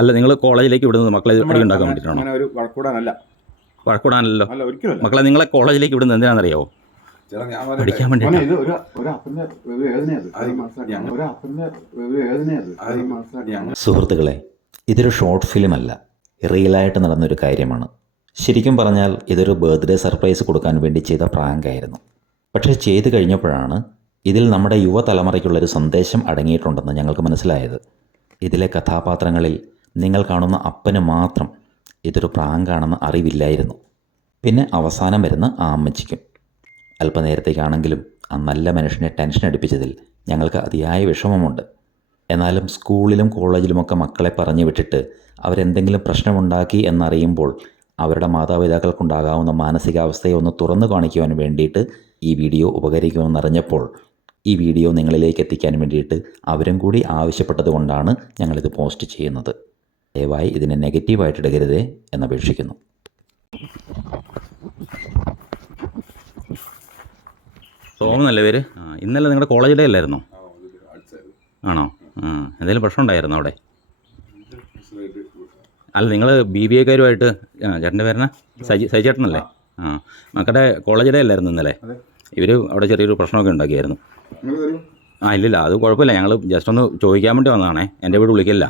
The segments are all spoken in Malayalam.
അല്ല നിങ്ങൾ കോളേജിലേക്ക് വിടുന്നത് മക്കളെ അടി ഉണ്ടാക്കാൻ വേണ്ടിയിട്ടാണോ ഒരു വഴക്കൂടാനല്ല. വഴക്കൂടാനല്ലോ മക്കളെ നിങ്ങളെ കോളേജിലേക്ക് വിടുന്നത് എന്തിനാണെന്നറിയാവോ? ഞാൻ പഠിക്കാൻ വേണ്ടി ഒരു ഒരു അപ്പന്റെ ഒരു വേദനയത് അത് ഒരു അപ്പന്റെ ഒരു വേദനയത് അത് സുഹൃത്തുക്കളെ ഇതൊരു ഷോർട്ട് ഫിലിം അല്ല. റിയലായിട്ട് നടന്നൊരു കാര്യമാണ്. ശരിക്കും പറഞ്ഞാൽ ഇതൊരു ബർത്ത്ഡേ സർപ്രൈസ് കൊടുക്കാൻ വേണ്ടി ചെയ്ത പ്രാങ്ക് ആയിരുന്നു. പക്ഷേ ചെയ്തു കഴിഞ്ഞപ്പോഴാണ് ഇതിൽ നമ്മുടെ യുവതലമുറയ്ക്കുള്ളൊരു സന്ദേശം അടങ്ങിയിട്ടുണ്ടെന്ന് ഞങ്ങൾക്ക് മനസ്സിലായത്. ഇതിലെ കഥാപാത്രങ്ങളിൽ നിങ്ങൾ കാണുന്ന അപ്പന് മാത്രം ഇതൊരു പ്രാങ്കാണെന്ന് അറിവില്ലായിരുന്നു. പിന്നെ അവസാനം വരുന്ന ആ അമ്മച്ചിക്കും. അല്പനേരത്തേക്കാണെങ്കിലും ആ നല്ല മനുഷ്യനെ ടെൻഷൻ അടുപ്പിച്ചതിൽ ഞങ്ങൾക്ക് അതിയായ വിഷമമുണ്ട്. എന്നാലും സ്കൂളിലും കോളേജിലുമൊക്കെ മക്കളെ പറഞ്ഞു വിട്ടിട്ട് അവരെന്തെങ്കിലും പ്രശ്നമുണ്ടാക്കി എന്നറിയുമ്പോൾ അവരുടെ മാതാപിതാക്കൾക്കുണ്ടാകാവുന്ന മാനസികാവസ്ഥയെ ഒന്ന് തുറന്നു കാണിക്കുവാൻ വേണ്ടിയിട്ട് ഈ വീഡിയോ ഉപകരിക്കുമെന്നറിഞ്ഞപ്പോൾ ഈ വീഡിയോ നിങ്ങളിലേക്ക് എത്തിക്കാൻ വേണ്ടിയിട്ട് അവരും കൂടി ആവശ്യപ്പെട്ടതുകൊണ്ടാണ് ഞങ്ങളിത് പോസ്റ്റ് ചെയ്യുന്നത്. ദയവായി ഇതിനെ നെഗറ്റീവായിട്ട് എടുക്കരുതേ എന്നപേക്ഷിക്കുന്നു സോമെന്നല്ല പേര്? ഇന്നലെ നിങ്ങളുടെ കോളേജ് ഡേ അല്ലായിരുന്നോ? ആണോ? ആ എന്തെങ്കിലും പ്രശ്നം ഉണ്ടായിരുന്നോ അവിടെ? അല്ല നിങ്ങൾ ബി ബി എക്കാരുമായിട്ട് ആ ചേട്ടന്റെ പേരന സജി സജി ചേട്ടനല്ലേ ആ. മക്കളുടെ കോളേജ് ഡേ അല്ലായിരുന്നു ഇന്നലെ. ഇവർ അവിടെ ചെറിയൊരു പ്രശ്നമൊക്കെ ഉണ്ടാക്കിയായിരുന്നു. ആ ഇല്ലില്ല അത് കുഴപ്പമില്ല. ഞങ്ങൾ ജസ്റ്റ് ഒന്ന് ചോദിക്കാൻ വേണ്ടി വന്നതാണേ. എന്റെ വീട് വിളിക്കില്ല.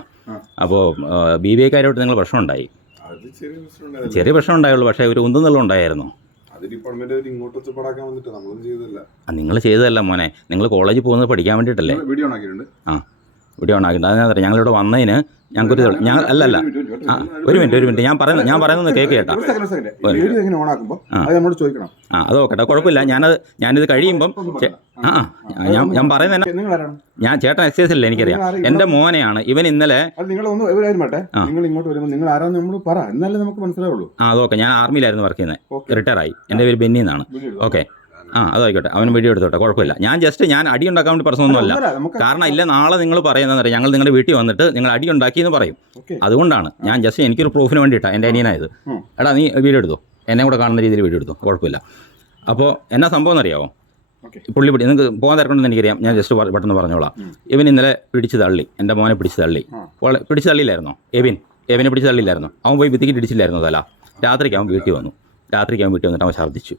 അപ്പോൾ ബി ബി എക്കാരുമായിട്ട് നിങ്ങൾ പ്രശ്നം ഉണ്ടായി? ചെറിയ പ്രശ്നം ഉണ്ടായിരുന്നു. ഉണ്ടായുള്ളൂ. പക്ഷേ ഒരു ഉണ്ടായിരുന്നു വന്നിട്ട് നമ്മളൊന്നും ചെയ്തല്ല നിങ്ങൾ ചെയ്തതല്ല മോനെ. നിങ്ങൾ കോളേജിൽ പോകുന്നത് പഠിക്കാൻ വേണ്ടിയിട്ടല്ലേ? ആ. ഇവിടെ ഉണ്ടാക്കിയിട്ട് അതിനകത്ത് ഞങ്ങളിവിടെ വന്നതിന് ഞങ്ങൾക്കൊരു ഞാൻ അല്ല ആ ഒരു മിനിറ്റ് ഒരു മിനിറ്റ് ഞാൻ പറയുന്നത് ഞാൻ പറയുന്നത് കേക്ക് കേട്ടാ. ഓൺ ആ. അത് ഓക്കെ കുഴപ്പമില്ല. ഞാനത് ഞാനിത് കഴിയുമ്പം ആ ഞാൻ ഞാൻ പറയുന്നത് ഞാൻ ചേട്ടൻ എസ് എസ് അല്ലേ എനിക്കറിയാം. എന്റെ മോനെയാണ്. ഇവൻ ഇന്നലെ നിങ്ങൾ ഒന്ന്. നിങ്ങൾ ഇങ്ങോട്ട് വരുമ്പോൾ നിങ്ങൾ ആരാന്ന് നമ്മൾ പറ. എന്നാലേ നമുക്ക് മനസ്സിലാവുള്ളൂ. ആ അതൊക്കെ. ഞാൻ ആർമിയിലായിരുന്നു വർക്ക് ചെയ്യുന്നത്. റിട്ടയർ ആയി. എന്റെ പേര് ബെന്നി എന്നാണ് ഓക്കെ. ആ അതായിക്കോട്ടെ. അവന് വീഡിയോ എടുത്തോട്ടെ. കുഴപ്പമില്ല. ഞാൻ ജസ്റ്റ് ഞാൻ അടി ഉണ്ടാക്കാൻ വേണ്ടി പ്രശ്നമൊന്നുമല്ല കാരണം ഇല്ല നാളെ നിങ്ങൾ പറയുന്നത് ഞങ്ങൾ നിങ്ങളുടെ വീട്ടിൽ വന്നിട്ട് നിങ്ങൾ അടി ഉണ്ടാക്കി എന്ന് പറയും. അതുകൊണ്ടാണ് ഞാൻ ജസ്റ്റ് എനിക്കൊരു പ്രൂഫിന് വേണ്ടിയിട്ടാണ് എന്റെ അനിയനായത്. എടാ നീ വീഡിയോ എടുത്തോ? എന്നെ കൂടെ കാണുന്ന രീതിയിൽ വീഡിയോ എടുത്തോ? കുഴപ്പമില്ല. അപ്പോൾ എന്നാ സംഭവം എന്നറിയാമോ ഓക്കെ. പുള്ളി പിടി നിങ്ങൾക്ക് പോകാൻ തിരക്കണമെന്ന് എനിക്കറിയാം. ഞാൻ ജസ്റ്റ് പെട്ടെന്ന് പറഞ്ഞോളാം. ഇവൻ ഇന്നലെ പിടിച്ച് തള്ളി. എന്റെ മോനെ പിടിച്ച് തള്ളി. പിടിച്ച് തള്ളിയില്ലായിരുന്നോ? എവിൻ എവിനെ പിടിച്ച് തള്ളിയില്ലായിരുന്നോ? അവൻ പോയി വിത്തിക്കിട്ട് ഇടിച്ചില്ലായിരുന്നോ തല? രാത്രിക്ക് അവൻ വീട്ടിൽ വന്നു. രാത്രിക്ക് അവൻ വീട്ടിൽ വന്നിട്ട് അവൻ ഛർദ്ദിച്ചു.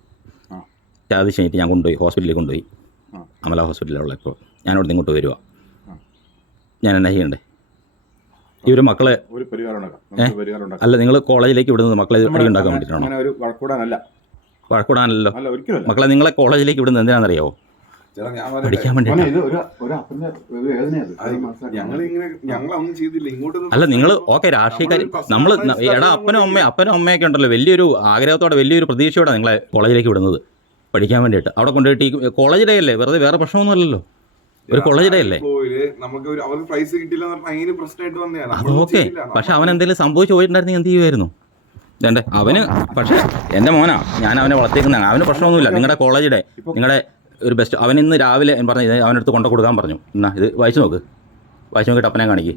ഛർദ്ദിച്ച് കഴിഞ്ഞിട്ട് ഞാൻ കൊണ്ടുപോയി ഹോസ്പിറ്റലിൽ കൊണ്ടുപോയി. അമല ഹോസ്പിറ്റലിലുള്ള ഇപ്പോൾ. ഞാനിവിടെ ഇങ്ങോട്ട് വരുവാ. ഞാൻ എന്നാ ചെയ്യണ്ടേ? ഇവർ മക്കളെ ഒരു പരിഹാരം ഉണ്ടാക്കാം. നമുക്ക് പരിഹാരം ഉണ്ടാക്കാം. അല്ല നിങ്ങൾ കോളേജിലേക്ക് വിടുന്നത് മക്കളെ ഉണ്ടാക്കാൻ വേണ്ടിയിട്ടാണോ വഴക്കൂടാനല്ല. മക്കളെ നിങ്ങളെ കോളേജിലേക്ക് വിടുന്നത് എന്തിനാണെന്നറിയാവോ? ഞാൻ പഠിക്കാൻ വേണ്ടി ഇത് ഒരു ഒരു അപ്പന്റെ ഒരു വേദനയത് അത് മനസ്സിലാക്കി. ഇങ്ങനെ ഞങ്ങളൊന്നും ചെയ്തില്ല. ഇങ്ങോട്ടൊന്നും അല്ല നിങ്ങൾ ഓക്കെ രാഷ്ട്രീയക്കാർ നമ്മൾ എടാ അപ്പനും അമ്മയും അപ്പനും അമ്മയൊക്കെ ഉണ്ടല്ലോ. വലിയൊരു ആഗ്രഹത്തോടെ വലിയൊരു പ്രതീക്ഷയോടെ നിങ്ങളെ കോളേജിലേക്ക് വിടുന്നത്. പഠിക്കാൻ വേണ്ടിയിട്ട്. അവിടെ കൊണ്ടുപോയിട്ട് ഈ കോളേജ് ഡേ അല്ലേ? വെറുതെ വേറെ പ്രശ്നമൊന്നുമല്ലല്ലോ? ഒരു കോളേജ് ഡേ അല്ലേ? നമുക്ക് അവർക്ക് പ്രൈസ് കിട്ടില്ല എന്ന് പറഞ്ഞാൽ അതിന് പ്രശ്നമായിട്ട് വന്നതാണ്. അത് ഓക്കെ പക്ഷെ അവൻ എന്തെങ്കിലും സംഭവിച്ചു പോയിട്ടുണ്ടായിരുന്നെങ്കിൽ എന്ത് ചെയ്യുമായിരുന്നു ഇതേണ്ടേ അവന് പക്ഷെ എന്റെ മോനാ. ഞാൻ അവനെ വളർത്തിക്കുന്നതാണ് അവന് പ്രശ്നമൊന്നുമില്ല. നിങ്ങളുടെ കോളേജ് ഡേ നിങ്ങളുടെ ഒരു ബെസ്റ്റ് അവൻ ഇന്ന് രാവിലെ പറഞ്ഞു ഇത് അവനടുത്ത് കൊണ്ടു കൊടുക്കാൻ പറഞ്ഞു. എന്നാ ഇത് വായിച്ചു നോക്ക്. വായിച്ചു നോക്കിയിട്ട് അപ്പനെ കാണിക്ക്.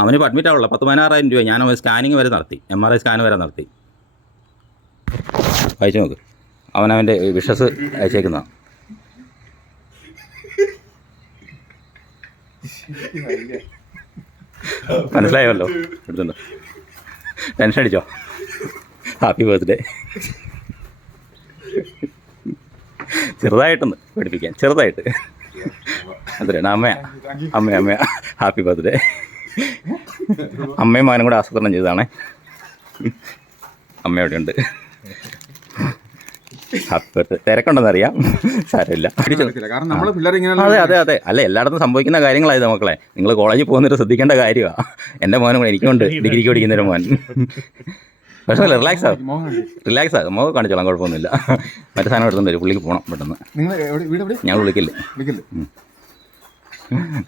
അവന് അഡ്മിറ്റ് ആവുള്ള. പത്ത് പതിനാറായിരം രൂപ ഞാൻ അവൻ സ്കാനിങ് വരെ നടത്തി. എം ആർ ഐ സ്കാൻ വരെ നടത്തി. വായിച്ചു നോക്ക്. അവനവന്റെ വിഷസ് അയച്ചേക്കുന്ന. മനസ്സിലായല്ലോ? എടുത്തുണ്ട്. ടെൻഷൻ അടിച്ചോ? ഹാപ്പി ബർത്ത്ഡേ ചെറുതായിട്ടൊന്ന് പഠിപ്പിക്കാൻ ചെറുതായിട്ട്. അത്രയാണ് അമ്മയാ. അമ്മ അമ്മ ഹാപ്പി ബർത്ത്ഡേ അമ്മയും മകനും കൂടെ ആസൂത്രണം ചെയ്തതാണേ. അമ്മയോടെ ഉണ്ട് ഹാപ്പി ബർത്ത്ഡേ തിരക്കുണ്ടെന്ന് സാരമില്ല. അതെ അതെ അതെ. അല്ല എല്ലായിടത്തും സംഭവിക്കുന്ന കാര്യങ്ങളായത് മക്കളെ. നിങ്ങൾ കോളേജിൽ പോകുന്നവർ ശ്രദ്ധിക്കേണ്ട കാര്യമാണ് എന്റെ മോനും കൂടെ എനിക്കുണ്ട് ഡിഗ്രിക്ക് പഠിക്കുന്നൊരു മോൻ. പക്ഷേ റിലാക്സ് ആകും റിലാക്സ് ആകും മോൻ കാണിച്ചോളാം കുഴപ്പമൊന്നുമില്ല. മറ്റേ സാധനം എടുത്തു വരും പുള്ളിക്ക് പോകണം പെട്ടെന്ന്. ഞാൻ വിളിക്കില്ല? വിളിക്കില്ലേ?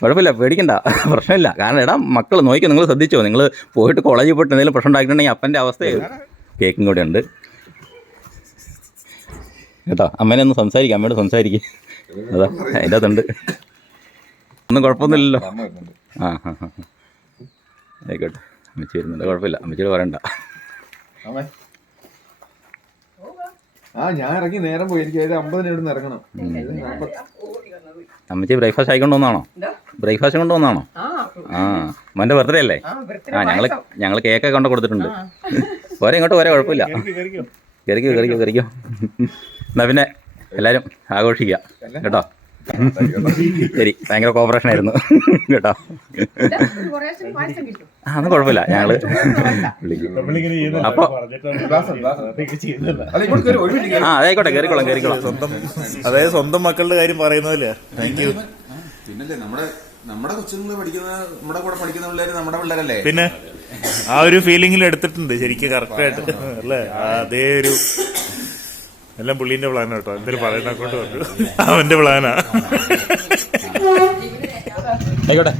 കുഴപ്പമില്ല പേടിക്കണ്ട. പ്രശ്നമില്ല. കാരണം എടാ മക്കൾ നോക്കി നിങ്ങൾ ശ്രദ്ധിച്ചോ? നിങ്ങൾ പോയിട്ട് കോളേജിൽ പോയിട്ട് എന്തെങ്കിലും പ്രശ്നം ഉണ്ടാക്കിയിട്ടുണ്ടെങ്കിൽ അപ്പന്റെ അവസ്ഥയായിരുന്നു കേക്കും കൂടെ ഉണ്ട്. കേട്ടോ. അമ്മേനെ ഒന്ന് സംസാരിക്കാം അമ്മയോട് സംസാരിക്കും. അതാ അതിന്റെ അകത്തുണ്ട് ഒന്നും കുഴപ്പമൊന്നുമില്ലല്ലോ. ആ ഹാ ഹാ ആയിക്കോട്ടെ. അമ്മച്ചി വരുന്നുണ്ട്. കുഴപ്പമില്ല. അമ്മച്ചിയോട് പറയണ്ട. അമ്മേ. ആ ഞാൻ ഇറങ്ങി നേരം പോയി. എനിക്ക് ഏത് അമ്പതിന് ഇവിടെ നിന്ന് ഇറങ്ങണം അമ്മച്ചി ബ്രേക്ക്ഫാസ്റ്റ് ആയിക്കൊണ്ട് വന്നാണോ? ബ്രേക്ക്ഫാസ്റ്റ് കൊണ്ട് വന്നാണോ? ആ മോന്റെ ബർത്ത്ഡേ അല്ലേ? ആ ഞങ്ങൾ ഞങ്ങൾ കേക്കൊക്കെ കൊണ്ട് കൊടുത്തിട്ടുണ്ട്. പോരെ ഇങ്ങോട്ട് പോരെ കുഴപ്പമില്ല. കയറിക്കോ കയറിക്കോ കയറിക്കോ എന്നാ പിന്നെ എല്ലാരും ആഘോഷിക്കുക കേട്ടോ. ശരി ഭയങ്കര കോപ്പറേഷൻ ആയിരുന്നു കേട്ടോ. ആ ഒന്നും കുഴപ്പമില്ല. ഞങ്ങൾ അപ്പൊ അപ്പോൾ അല്ല ഇങ്ങോട്ട് ഒരു മിനിറ്റ് ആ അതായിക്കോട്ടെ കയറിക്കോളാം കയറിക്കോളാം സ്വന്തം അതായത് സ്വന്തം മക്കളുടെ കാര്യം പറയുന്നതല്ലേ താങ്ക് യു പിന്നല്ലേ നമ്മുടെ നമ്മുടെ കൊച്ചുങ്ങൾ പഠിക്കുന്ന നമ്മുടെ കൂടെ പഠിക്കുന്ന പിള്ളേര് നമ്മുടെ പിള്ളേരല്ലേ? പിന്നെ ആ ഒരു ഫീലിംഗിൽ എടുത്തിട്ടുണ്ട് ശരിക്കും കറക്റ്റായിട്ട് അല്ലേ? അതേ ഒരു എല്ലാം പുള്ളീന്റെ പ്ലാനാ കേട്ടോ എന്തെങ്കിലും പറയണ കൊണ്ട് അവന്റെ പ്ലാനാ ആയിക്കോട്ടെ.